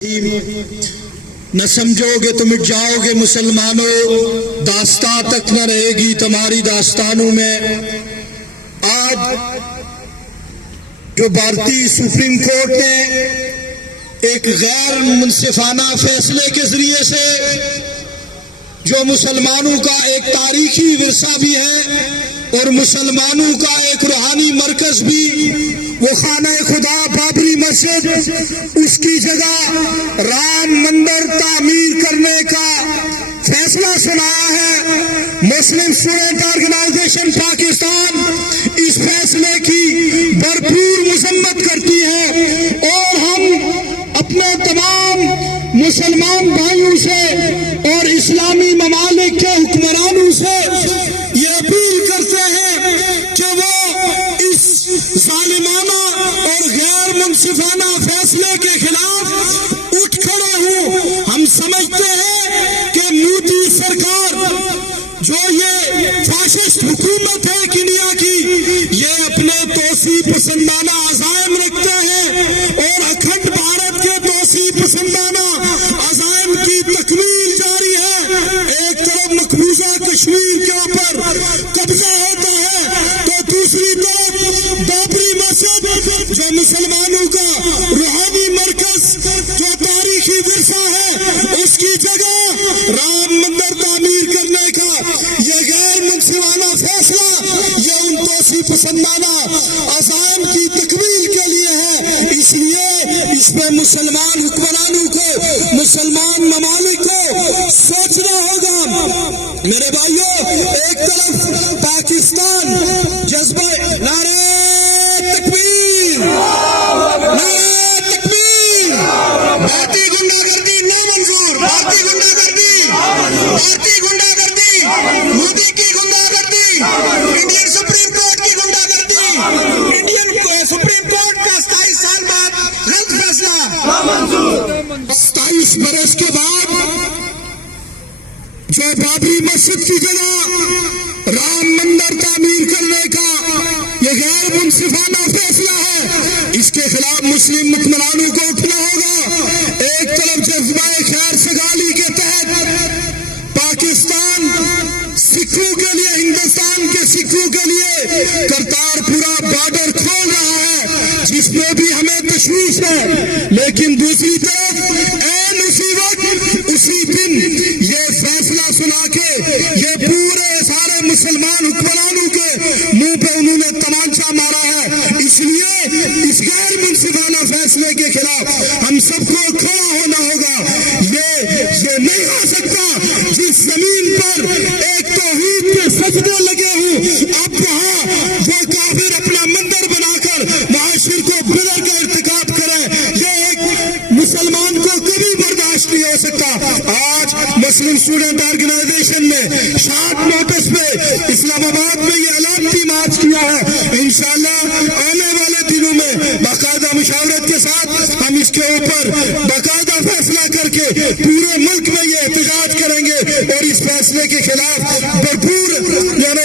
نہ سمجھوگے تو مٹ جاؤ گے مسلمانوں، داستان تک نہ رہے گی تمہاری داستانوں میں۔ آج جو بھارتی سپریم کورٹ نے ایک غیر منصفانہ فیصلے کے ذریعے سے جو مسلمانوں کا ایک تاریخی ورثہ بھی ہے اور مسلمانوں کا ایک روحانی مرکز بھی، وہ خانہ خدا بابری مسجد، اس کی جگہ رام مندر تعمیر کرنے کا فیصلہ سنایا ہے۔ مسلم اسٹوڈنٹ آرگنائزیشن پاکستان اس فیصلے کی بھرپور مذمت کرتی ہے اور ہم اپنے تمام مسلمان بھائیوں سے اور اسلامی ممالک کے حکمرانوں سے یہ اپیل کرتے ہیں کہ وہ اس ظالمانہ اور غیر منصفانہ فیصلے کے خلاف اٹھ کھڑے ہوں۔ ہم سمجھتے ہیں کہ مودی سرکار جو یہ فاشسٹ حکومت ہے انڈیا کی، یہ اپنے توسیع پسندانہ عزائم رکھتے ہیں اور اکھنڈ بھارت کے توسیع پسندانہ عزائم کی تکمیل جاری ہے۔ ایک طرف مقبوضہ کشمیر کے اوپر قبضہ ہوتا ہے تو دوسری طرف بابری مسجد جو مسلمانوں کا روحانی مرکز، جو تاریخی ورثہ ہے، اس کی جگہ رام مندر تعمیر کرنے کا یہ غیر منصفانہ فیصلہ یہ ان توسیع پسندانہ عزائم کی تکمیل کے لیے ہے۔ اس لیے اس میں مسلمان حکمرانوں کو، مسلمان ممالک کو سوچنا ہوگا۔ میرے بھائیوں، ایک طرف پاکستان جذبہ نعرہ تکبیر، نعرہ تکبیر، بھارتی گنڈا گردی نہیں منظور، بھارتی گنڈا گردی، بھارتی گنڈا گردی، مودی کی گنڈا گردی، انڈین سپریم کورٹ کی گنڈا گردی، انڈین سپریم کورٹ کا 27 سال بعد غلط فیصلہ، 27 برس کے بعد جو بابری مسجد کی جگہ رام مندر تعمیر کرنے کا یہ غیر منصفانہ فیصلہ ہے، اس کے خلاف مسلم حکمرانوں کو اٹھنا ہوگا۔ ایک طرف جذبہ خیر سگالی کے تحت پاکستان سکھوں کے لیے، ہندوستان کے سکھوں کے لیے کرتارپورہ بارڈر کھول رہا ہے، جس میں بھی ہمیں تشویش ہے، لیکن دوسری طرف عین اسی وقت اسی دن یہ فیصلہ سنا کے یہ پورے سارے مسلمان حکمرانوں کے منہ پہ انہوں نے تمانچہ مارا ہے۔ اس لیے اس غیر منصفانہ فیصلے کے خلاف ہم سب کو کھڑا ہونا ہوگا۔ یہ نہیں ہو سکتا جس زمین پر ایک توحید کے سجدے لگے ہوں، اب وہاں وہ کافر اپنا مندر بنا کر معاشر کو بدر کا ارتکاب کرے، یہ ایک مسلمان کو کبھی برداشت نہیں ہو سکتا۔ آج مسلم اسٹوڈنٹ آرگنائزیشن نے شارٹ نوٹس پہ اسلام آباد میں یہ علامتی مارچ کیا ہے۔ انشاءاللہ آنے والے دنوں میں باقاعدہ مشاورت کے ساتھ ہم اس کے اوپر باقاعدہ فیصلہ کر کے پورے ملک میں یہ احتجاج کریں گے اور اس فیصلے کے خلاف بھرپور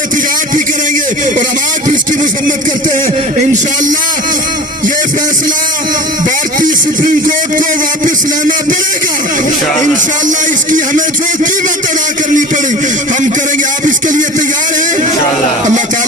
احتجاج بھی کریں گے، اور ہم آج بھی اس کی مذمت کرتے ہیں۔ انشاءاللہ یہ فیصلہ بھارتی سپریم کورٹ کو واپس لانا پڑے گا۔ انشاءاللہ اس کی ہمیں جو قیمت ادا کرنی پڑی ہم کریں گے۔ آپ